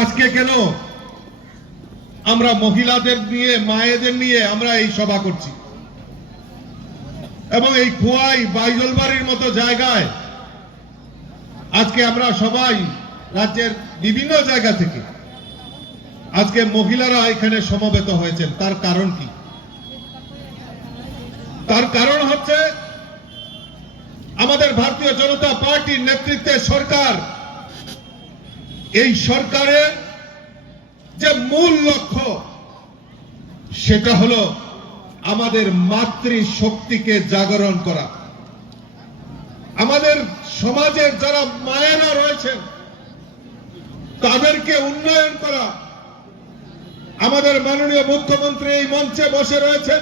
আজকে কেন আমরা মহিলাদের নিয়ে মায়েদের নিয়ে আমরা এই সভা করছি এবং এই খোয়াই বাইজলবাড়ির মতো জায়গায় আজকে আমরা সবাই রাজ্যের বিভিন্ন জায়গা থেকে আজকে মহিলারা এখানে সমবেত হয়েছেন। তার কারণ কি? তার কারণ হচ্ছে আমাদের ভারতীয় জনতা পার্টির নেতৃত্বে সরকার, এই সরকারের যে মূল লক্ষ্য সেটা হলো আমাদের মাতৃশক্তিকে জাগরণ করা, আমাদের সমাজের যারা মায়েরা রয়েছেন তাদেরকে উন্নয়ন করা। আমাদের মাননীয় মুখ্যমন্ত্রী এই মঞ্চে বসে রয়েছেন,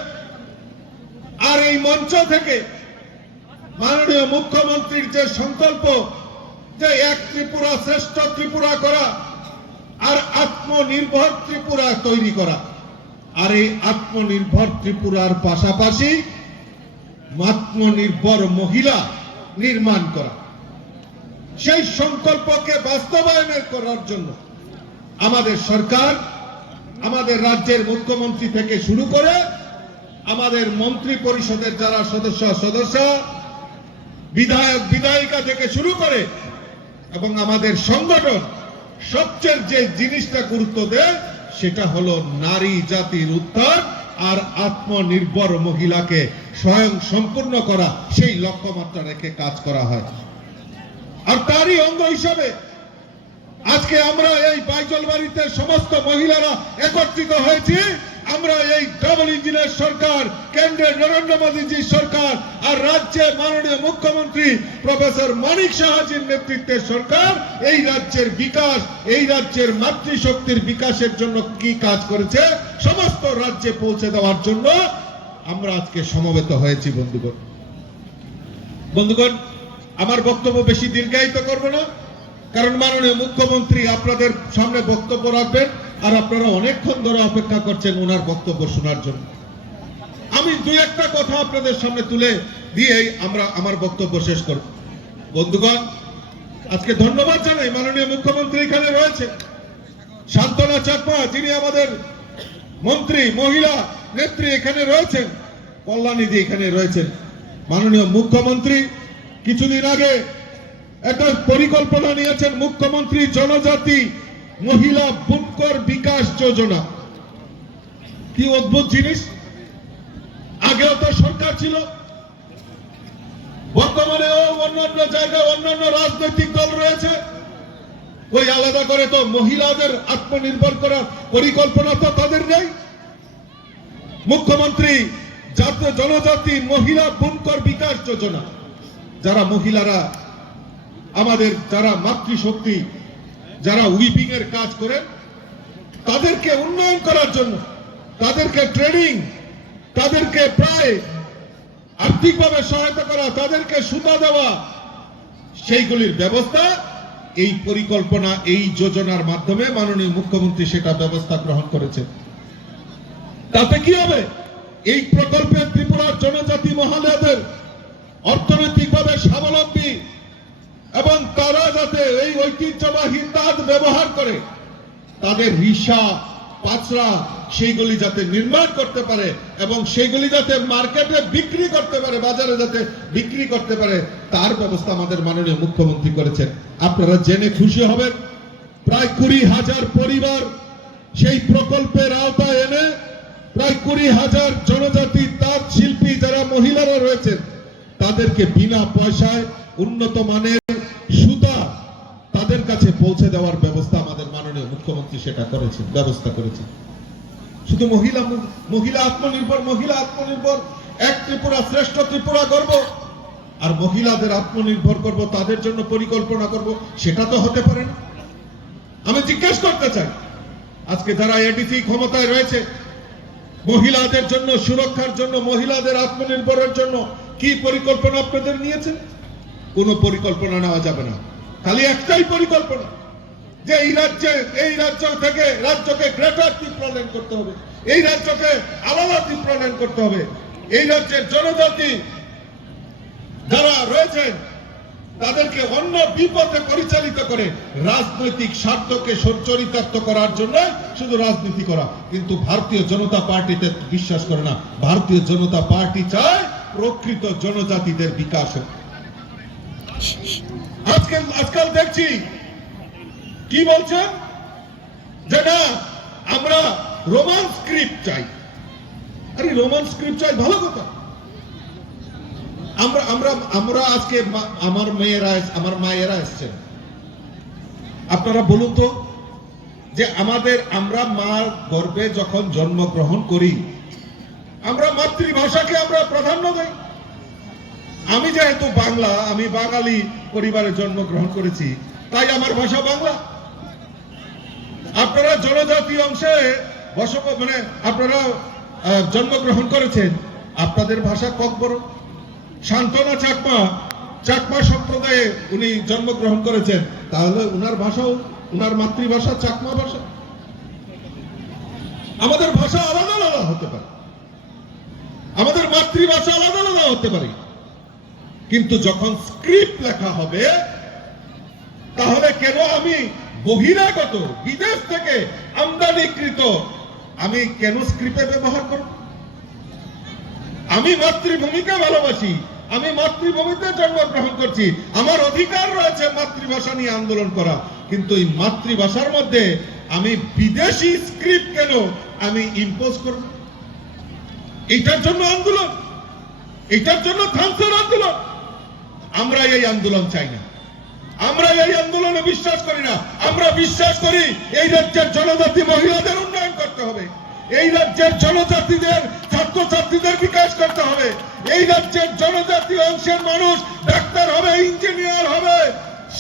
আর এই মঞ্চ থেকে মাননীয় মুখ্যমন্ত্রীর যে সংকল্প যে এক ত্রিপুরা শ্রেষ্ঠ ত্রিপুরা করা আর আত্মনির্ভর ত্রিপুরা তৈরি করা, আর এই আত্মনির্ভর ত্রিপুরার পাশাপাশি আত্মনির্ভর মহিলা নির্মাণ করা, সেই সংকল্পকে বাস্তবায়ন করার জন্য আমাদের সরকার, আমাদের রাজ্যের মুখ্যমন্ত্রী থেকে শুরু করে আমাদের মন্ত্রী পরিষদের যারা সদস্য বিধায়ক বিধায়িকা থেকে শুরু করে এবং আমাদের সংগঠন সবচেয়ে যে জিনিসটা গুরুত্ব দেয় সেটা হলো নারী জাতির উত্থান আর আত্মনির্ভর মহিলাকে স্বয়ং সম্পূর্ণ করা, সেই লক্ষ্যমাত্রা রেখে কাজ করা হয়। আর তারই অঙ্গ হিসাবে আজকে আমরা এই বাইজলবাড়িতে সমস্ত মহিলারা একত্রিত হয়েছি। আমরা এই ডাবল ইঞ্জিনের সরকার, কেন্দ্রের নরেন্দ্র মোদীজির সরকার আর রাজ্যে মাননীয় মুখ্যমন্ত্রী প্রফেসর মানিক সাহাজির নেতৃত্বের সরকার এই রাজ্যের বিকাশ, এই রাজ্যের মাতৃশক্তির বিকাশের জন্য কি কাজ করেছে সমস্ত রাজ্যে পৌঁছে দেওয়ার জন্য আমরা আজকে সমবেত হয়েছি। বন্ধুগণ, আমার বক্তব্য বেশি দীর্ঘায়িত করব না, কারণ মাননীয় মুখ্যমন্ত্রী আপনাদের সামনে বক্তব্য রাখবেন আর আপনারা অনেকক্ষণ ধরে অপেক্ষা করছেন ওনার বক্তব্য শোনার জন্য। আমি দুই একটা কথা আপনাদের সামনে তুলে দিয়েই আমরা আমার বক্তব্য শেষ করব। বন্ধুগণ, আজকে ধন্যবাদ জানাই মাননীয় মুখ্যমন্ত্রী এখানে রয়েছে, শান্তনা চাকমা যিনি আমাদের মন্ত্রী মহিলা নেত্রী এখানে রয়েছেন, কল্যাণীজি এখানে রয়েছেন। মাননীয় মুখ্যমন্ত্রী কিছুদিন আগে একটা পরিকল্পনা নিয়েছেন, মুখ্যমন্ত্রী জনজাতি মহিলা বুনকর বিকাশ যোজনা। কি অদ্ভুত জিনিস! আগেও তো সরকার ছিল, বর্তমানে অন্যান্য জায়গায় অন্যান্য রাজনৈতিক দল রয়েছে, ওই আলাদা করে তো মহিলাদের আত্মনির্ভর করার পরিকল্পনা তো তাদের নেই। মুখ্যমন্ত্রী জাতীয় জনজাতি মহিলা বুনকর বিকাশ যোজনা, যারা মহিলারা আমাদের যারা মাতৃশক্তি যারা উইপিং এর কাজ করেন তাদেরকে উন্নয়ন করার জন্য, তাদেরকে ট্রেনিং, তাদেরকে প্রায় আর্থিকভাবে সহায়তা করা, তাদেরকে সুতা দেওয়া, সেইগুলির ব্যবস্থা এই পরিকল্পনা এই যোজনার মাধ্যমে মাননীয় মুখ্যমন্ত্রী সেটা ব্যবস্থা গ্রহণ করেছেন। তাতে কি হবে? এই প্রকল্পে ত্রিপুরার জনজাতি মহিলাদের অর্থনৈতিকভাবে স্বাবলম্বী এবং তারা যাতে এই ঐতিহ্যবাহী তাঁত ব্যবহার করে তাদের রিসা পাঁচরা সেইগুলি যাতে নির্মাণ করতে পারে এবং সেইগুলি যাতে মার্কেটে বিক্রি করতে পারে, বাজারে যাতে বিক্রি করতে পারে, তার ব্যবস্থা আমাদের মাননীয় মুখ্যমন্ত্রী করেছেন। আপনারা জেনে খুশি হবেন, প্রায় 20,000 পরিবার সেই প্রকল্পের আওতায় এনে প্রায় 20,000 জনজাতি তাঁত শিল্পী যারা মহিলারা রয়েছেন তাদেরকে বিনা পয়সায় উন্নত মানের সুতা তাদের কাছে পৌঁছে দেওয়ার ব্যবস্থা আমাদের মাননীয় মুখ্যমন্ত্রী সেটা করেছেন, ব্যবস্থা করেছেন। শুধু মহিলা আত্মনির্ভর এক ত্রিপুরা শ্রেষ্ঠ ত্রিপুরা করব আর মহিলাদের আত্মনির্ভর করব, তাদের জন্য পরিকল্পনা করব, সেটা তো হতে পারে না। আমি জিজ্ঞেস করতে চাই, আজকে যারা এডিসি ক্ষমতায় রয়েছে, মহিলাদের জন্য সুরক্ষার জন্য, মহিলাদের আত্মনির্ভরের জন্য কি পরিকল্পনা আপনাদের নিয়েছেন? কোনো পরিকল্পনা নেওয়া যাবে না। খালি একটাই পরিকল্পনা যে এই রাজ্য থেকে রাজ্যকে গ্রেটার ত্রিপুরাল্যান্ড করতে হবে, এই রাজ্যকে আলাদা ত্রিপুরাল্যান্ড করতে হবে। এই রাজ্যের জনজাতি যারা রয়েছেন তাদেরকে অন্য বিপথে পরিচালিত করে রাজনৈতিক স্বার্থকে চরিতার্থ করার জন্য শুধু রাজনীতি করা। কিন্তু ভারতীয় জনতা পার্টিতে বিশ্বাস করে না। ভারতীয় জনতা পার্টি চায় প্রকৃত জনজাতিদের বিকাশ। আজকাল দেখছি কি বলছেন যে না আমরা রোমান স্ক্রিপ্ট চাই। আরে রোমান স্ক্রিপ্ট চাই ভালো কথা। আমরা আজকে আমার মায়েরা এসছেন, আপনারা বলুন তো যে আমরা মার গর্ভে যখন জন্মগ্রহণ করি আমরা মাতৃভাষাকে আমরা প্রাধান্য দেই। আমি যেহেতু আমি বাঙালি পরিবারে জন্মগ্রহণ করেছি, তাই আমার ভাষা বাংলা। আপনারা জনজাতি অংশে আপনারা জন্মগ্রহণ করেছেন, আপনাদের ভাষা ককবরক। শান্তনা চাকমা সম্প্রদায়ে উনি জন্মগ্রহণ করেছেন, তাহলে উনার ভাষাও উনার মাতৃভাষা চাকমা ভাষা। আমাদের ভাষা আলাদা আলাদা হতে পারে, আমাদের মাতৃভাষা আলাদা আলাদা হতে পারে, কিন্তু যখন স্ক্রিপ্ট লেখা হবে তাহলে কেন আমি বহিরাগত বিদেশ থেকে আমদানিকৃত আমি কেন স্ক্রিপ্টে ব্যবহার করব? আমি মাতৃভূমিকে ভালোবাসি, আমি মাতৃভূমিতে জন্মগ্রহণ করছি, আমার অধিকার রয়েছে মাতৃভাষা নিয়ে আন্দোলন করা। কিন্তু এই মাতৃভাষার মধ্যে আমি বিদেশি স্ক্রিপ্ট কেন আমি ইম্পোজ করব? এটার জন্য আন্দোলন, এটার জন্য থানসার আন্দোলন। আমরা এই আন্দোলন চাই না, আমরা এই আন্দোলনে বিশ্বাস করি না। আমরা বিশ্বাস করি এই রাজ্যের জনজাতি মহিলাদের উন্নয়ন করতে হবে, এই রাজ্যের জনজাতিদের ছাত্রছাত্রীদের বিকাশ করতে হবে, এই রাজ্যের জনজাতি অংশের মানুষ ডাক্তার হবে, ইঞ্জিনিয়ার হবে,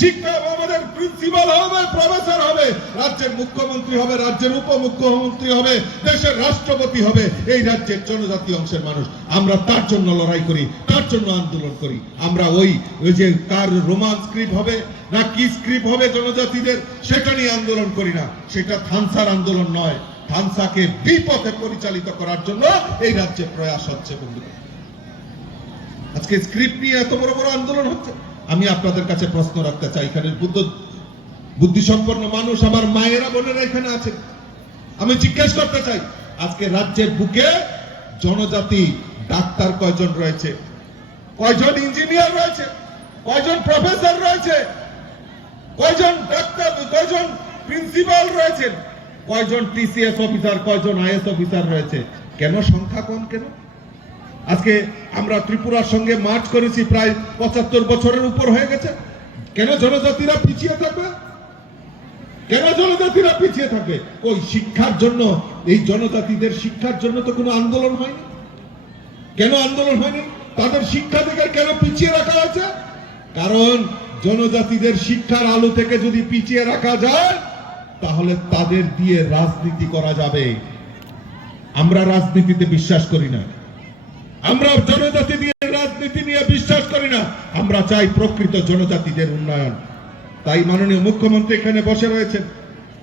শিক্ষা আমাদের প্রিন্সিপাল হবে, প্রফেসর হবে, রাজ্যের মুখ্যমন্ত্রী হবে, রাজ্যের উপমুখ্যমন্ত্রী হবে, দেশের রাষ্ট্রপতি হবে এই রাজ্যের জনজাতি অংশের মানুষ। আমরা তার জন্য লড়াই করি, তার জন্য আন্দোলন করি। আমরা ওই যে কার রোমান স্ক্রিপ্ট হবে না কি স্ক্রিপ্ট হবে জনজাতিদের সেটা নিয়ে আন্দোলন করি না। সেটা থানসার আন্দোলন নয়, থানসাকে বিপথে পরিচালিত করার জন্য এই রাজ্যে প্রয়াস হচ্ছে। বন্ধুরা, আজকে স্ক্রিপ্ট নিয়ে এত বড় বড় আন্দোলন হচ্ছে। আমি আপনাদের কাছে প্রশ্ন রাখতে চাই, এখানে বুদ্ধিসম্পন্ন মানুষ আমার মায়েরা বোনেরা এখানে আছে, আমি জিজ্ঞেস করতে চাই আজকে রাজ্যের বুকে জনজাতি ডাক্তার কয়জন রয়েছে, কয়জন ইঞ্জিনিয়ার রয়েছে, কয়জন প্রফেসর রয়েছে, কয়জন ডাক্তার, কয়জন প্রিন্সিপাল রয়েছেন, কয়জন টিসিএস অফিসার, কয়জন আইএস অফিসার রয়েছে? কেন সংখ্যা কম? কেন? আজকে আমরা ত্রিপুরার সঙ্গে মার্চ করেছি, প্রায় ৭৫ বছরের উপর হয়ে গেছে। কেন জনজাতিরা পিছিয়ে থাকবে? কেন জনজাতিরা পিছিয়ে থাকবে? ওই শিক্ষার জন্য, এই জনজাতিদের শিক্ষার জন্য তো কোনো আন্দোলন হয়নি। কেন আন্দোলন হয়নি? তাদের শিক্ষাধিকার কেন পিছিয়ে রাখা হয়েছে? কারণ জনজাতিদের শিক্ষার আলো থেকে যদি পিছিয়ে রাখা যায় তাহলে তাদের দিয়ে রাজনীতি করা যাবে। আমরা রাজনীতিতে বিশ্বাস করি না, আমরা জনজাতি দিয়ে রাজনীতি নিয়ে বিশ্বাস করি না। আমরা চাই প্রকৃত জনজাতিদের উন্নয়ন। তাই মাননীয় মুখ্যমন্ত্রী এখানে বসে রয়েছেন,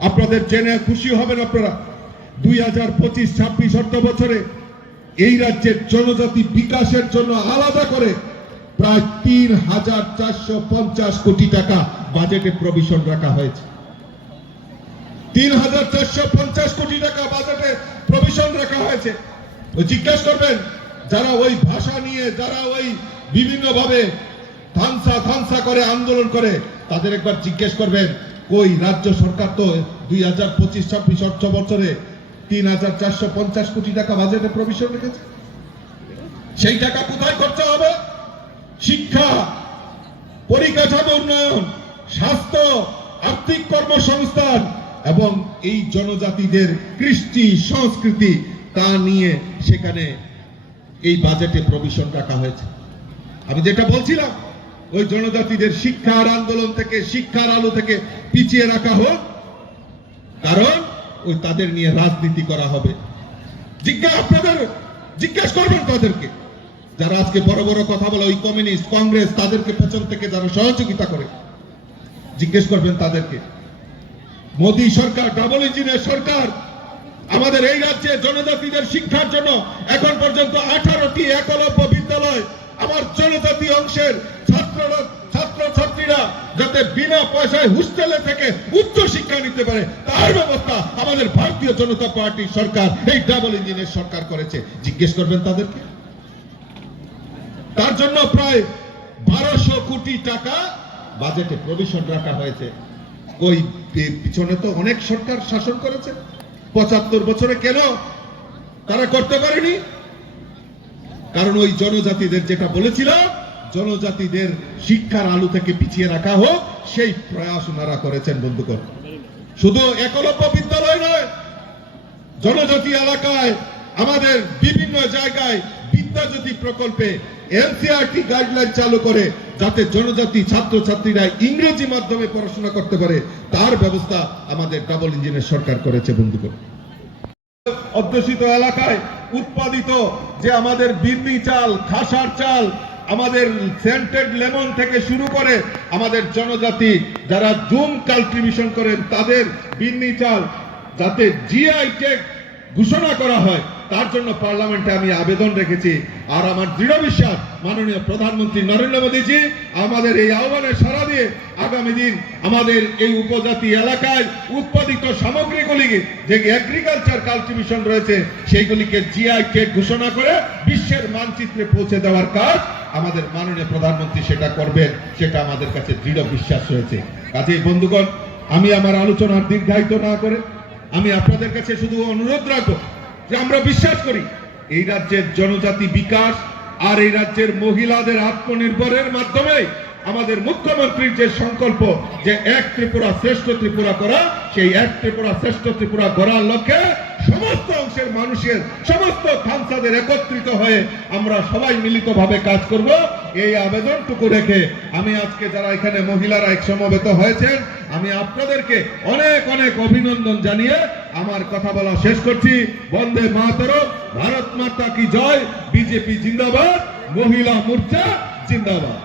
আপনাদের জেনে খুশি হবেন আপনারা 2025-26 অর্থ বছরে এই রাজ্যের জনজাতি বিকাশের জন্য আলাদা করে প্রায় ৩,৪৫০ কোটি টাকা বাজেটে প্রভিশন রাখা হয়েছে। ৩,৪৫০ কোটি টাকা বাজেটে প্রভিশন রাখা হয়েছে। জিজ্ঞেস করবেন যারা ওই ভাষা নিয়ে, যারা ওই বিভিন্ন ভাবে থানসা করে আন্দোলন করে, তাদের একবার জিজ্ঞেস করবেন কই রাজ্য সরকার তো 2025-26 অর্থ বছরে ৩,৪৫০ কোটি টাকা বাজেটে প্রভিশন রেখেছে। সেই টাকা কোথায় খরচ হবে? শিক্ষা, পরিকাঠামো উন্নয়ন, স্বাস্থ্য, আর্থিক কর্মসংস্থান এবং এই জনজাতিদের কৃষ্টি সংস্কৃতি তা নিয়ে সেখানে এই বাজেটে প্রভিশন রাখা হয়েছে। আমি যেটা বলছিলাম, ওই জনজাতিদের শিক্ষার আন্দোলন থেকে, শিক্ষার আলো থেকে পিছিয়ে রাখা হোক, কারণ ওই তাদের নিয়ে রাজনীতি করা হবে। আপনাদের জিজ্ঞেস করবেন তাদেরকে যারা আজকে বড় বড় কথা বলে, ওই কমিউনিস্ট, কংগ্রেস, তাদেরকে পেছন থেকে যারা সহযোগিতা করে, জিজ্ঞেস করবেন তাদেরকে। মোদী সরকার, ডাবল ইঞ্জিনের সরকার আমাদের এই রাজ্যে জনজাতিদের শিক্ষার জন্য এখন পর্যন্ত 18টি একলব্য বিদ্যালয় আমার জনজাতি অংশের ছাত্র ছাত্রছাত্রীরা যাতে বিনা পয়সায় হোস্টেলে থেকে উচ্চ শিক্ষা নিতে পারে তার ব্যবস্থা আমাদের ভারতীয় জনতা পার্টির সরকার এই ডাবল ইঞ্জিনের সরকার করেছে। জিজ্ঞেস করবেন তাদেরকে। তার জন্য প্রায় 1200 কোটি টাকা বাজেটে প্রভিশন রাখা হয়েছে। ওই পিছনে তো অনেক সরকার শাসন করেছে 75 বছরে, কেন তারা করতে পারেনি? কারণ ওই জনজাতিদের যেটা বলেছিলাম, জনজাতিদের শিক্ষার আলো থেকে পিছিয়ে রাখা হোক, সেই প্রয়াস ওনারা করেছেন বন্ধুগণ। শুধু একলব্য বিদ্যালয় নয়, জনজাতি এলাকায় আমাদের বিভিন্ন জায়গায় বিদ্যাজ্যোতি প্রকল্পে এনসিইআরটি গাইডলাইন চালু করে যাতে জনজাতি ছাত্রছাত্রীরা ইংরেজি মাধ্যমে পড়াশোনা করতে পারে তার ব্যবস্থা আমাদের ডাবল ইঞ্জিনের সরকার করেছে বন্ধুগণ। অধ্যুষিত এলাকায় উৎপাদিত যে আমাদের বিন্নি চাল, খাসার চাল, আমাদের সেন্টেড লেমন থেকে শুরু করে আমাদের জনজাতি যারা জুম কাল্টিভেশন করেন তাদের বিন্নি চাল যাতে জিআই ট্যাগ ঘোষণা করা হয় তার জন্য পার্লামেন্টে আমি আবেদন রেখেছি। আর আমার দৃঢ় বিশ্বাস মাননীয় প্রধানমন্ত্রী নরেন্দ্র মোদীজি আমাদের এই আহ্বানে সাড়া দিয়ে আগামী দিন আমাদের এই উপজাতি এলাকায় উৎপাদিত সামগ্রীগুলিকে যে এগ্রিকালচার কাল্টিভেশন রয়েছে সেইগুলিকে জিআই ট্যাগ ঘোষণা করে বিশ্বের মানচিত্রে পৌঁছে দেওয়ার কাজ আমাদের মাননীয় প্রধানমন্ত্রী সেটা করবেন, সেটা আমাদের কাছে দৃঢ় বিশ্বাস রয়েছে। কাজেই বন্ধুগণ, আমি আমার আলোচনার দীর্ঘায়িত না করে আমি আপনাদের কাছে শুধু অনুরোধ রাখবো যে আমরা বিশ্বাস করি এই রাজ্যের জনজাতি বিকাশ আর এই রাজ্যের মহিলাদের আত্মনির্ভরের মাধ্যমে আমাদের মুখ্যমন্ত্রীর যে সংকল্প যে এক ত্রিপুরা শ্রেষ্ঠ ত্রিপুরা করা, সেই এক ত্রিপুরা শ্রেষ্ঠ ত্রিপুরা গড়ার লক্ষ্যে সমস্ত অংশের মানুষের সমস্ত খানসাদের একত্রিত হয়ে আমরা সবাই মিলিতভাবে কাজ করব, এই আবেদনটুকু রেখে আমি আজকে যারা এখানে মহিলারা এক সমবেত হয়েছেন আমি আপনাদেরকে অনেক অনেক অভিনন্দন জানিয়ে আমার কথা বলা শেষ করছি। বন্দে মাতরম, ভারত মাতা কি জয়, বিজেপি জিন্দাবাদ, মহিলা মোর্চা জিন্দাবাদ।